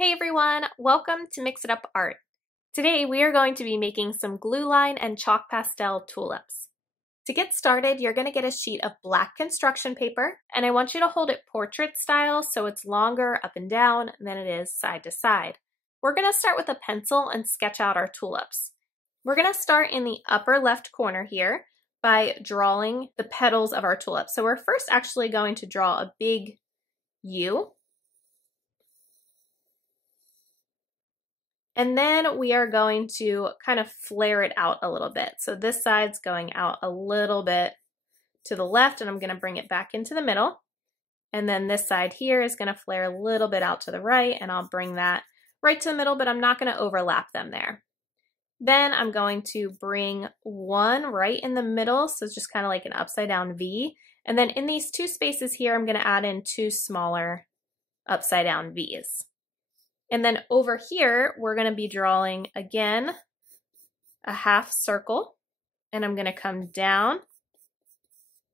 Hey everyone, welcome to Mix It Up Art. Today we are going to be making some glue line and chalk pastel tulips. To get started, you're going to get a sheet of black construction paper, and I want you to hold it portrait style so it's longer up and down than it is side to side. We're going to start with a pencil and sketch out our tulips. We're going to start in the upper left corner here by drawing the petals of our tulip. So we're first actually going to draw a big U. And then we are going to kind of flare it out a little bit. So this side's going out a little bit to the left, and I'm going to bring it back into the middle. And then this side here is going to flare a little bit out to the right, and I'll bring that right to the middle, but I'm not going to overlap them there. Then I'm going to bring one right in the middle, so it's just kind of like an upside down V. And then in these two spaces here, I'm going to add in two smaller upside down V's. And then over here, we're going to be drawing, again, a half circle. And I'm going to come down.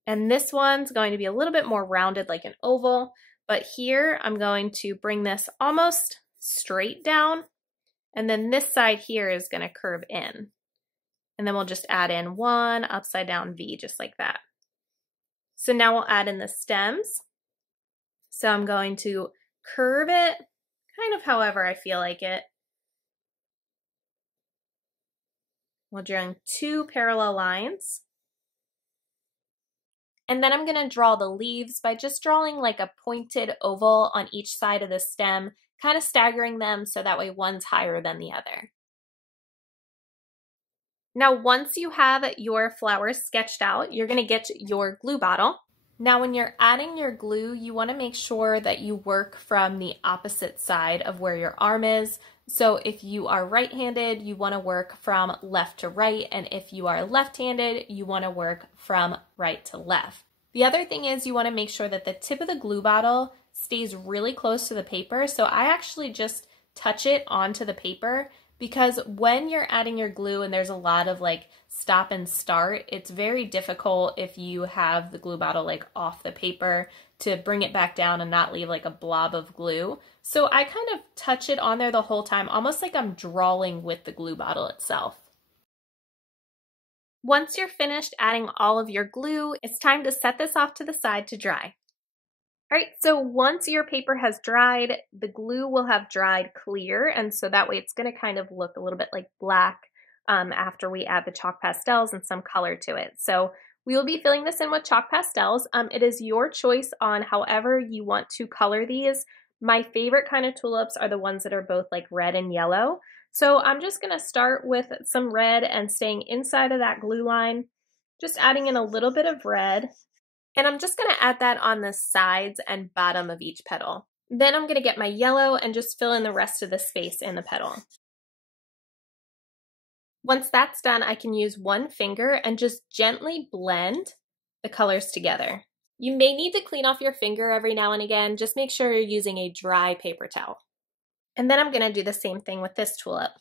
And this one's going to be a little bit more rounded like an oval. But here, I'm going to bring this almost straight down. And then this side here is going to curve in. And then we'll just add in one upside down V, just like that. So now we'll add in the stems. So I'm going to curve it kind of however I feel like it. We'll draw two parallel lines. And then I'm going to draw the leaves by just drawing like a pointed oval on each side of the stem, kind of staggering them so that way one's higher than the other. Now, once you have your flowers sketched out, you're going to get your glue bottle. Now, when you're adding your glue, you want to make sure that you work from the opposite side of where your arm is. So if you are right-handed, you want to work from left to right, and if you are left-handed, you want to work from right to left. The other thing is you want to make sure that the tip of the glue bottle stays really close to the paper. So I actually just touch it onto the paper, because when you're adding your glue and there's a lot of like stop and start, it's very difficult if you have the glue bottle like off the paper to bring it back down and not leave like a blob of glue. So I kind of touch it on there the whole time, almost like I'm drawing with the glue bottle itself. Once you're finished adding all of your glue, it's time to set this off to the side to dry. All right, so once your paper has dried, the glue will have dried clear, and so that way it's going to kind of look a little bit like black after we add the chalk pastels and some color to it. So we will be filling this in with chalk pastels. It is your choice on however you want to color these. My favorite kind of tulips are the ones that are both like red and yellow. So I'm just going to start with some red and staying inside of that glue line, just adding in a little bit of red. And I'm just going to add that on the sides and bottom of each petal. Then I'm going to get my yellow and just fill in the rest of the space in the petal. Once that's done, I can use one finger and just gently blend the colors together. You may need to clean off your finger every now and again. Just make sure you're using a dry paper towel. And then I'm going to do the same thing with this tulip.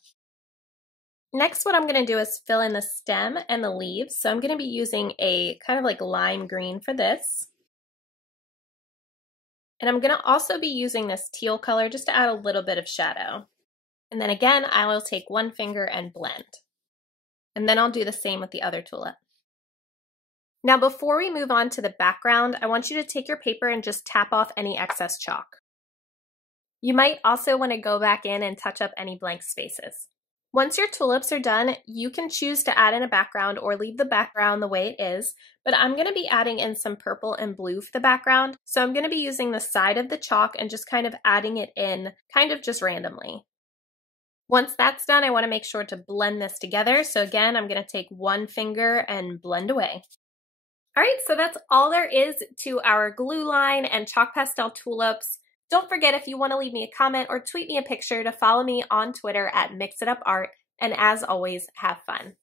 Next, what I'm going to do is fill in the stem and the leaves. So I'm going to be using a kind of like lime green for this. And I'm going to also be using this teal color just to add a little bit of shadow. And then again, I will take one finger and blend. And then I'll do the same with the other tulip. Now, before we move on to the background, I want you to take your paper and just tap off any excess chalk. You might also want to go back in and touch up any blank spaces. Once your tulips are done, you can choose to add in a background or leave the background the way it is, but I'm going to be adding in some purple and blue for the background. So I'm going to be using the side of the chalk and just kind of adding it in kind of just randomly. Once that's done, I want to make sure to blend this together. So again, I'm going to take one finger and blend away. All right, so that's all there is to our glue line and chalk pastel tulips. Don't forget, if you want to leave me a comment or tweet me a picture, to follow me on Twitter at MixItUpArt. And as always, have fun.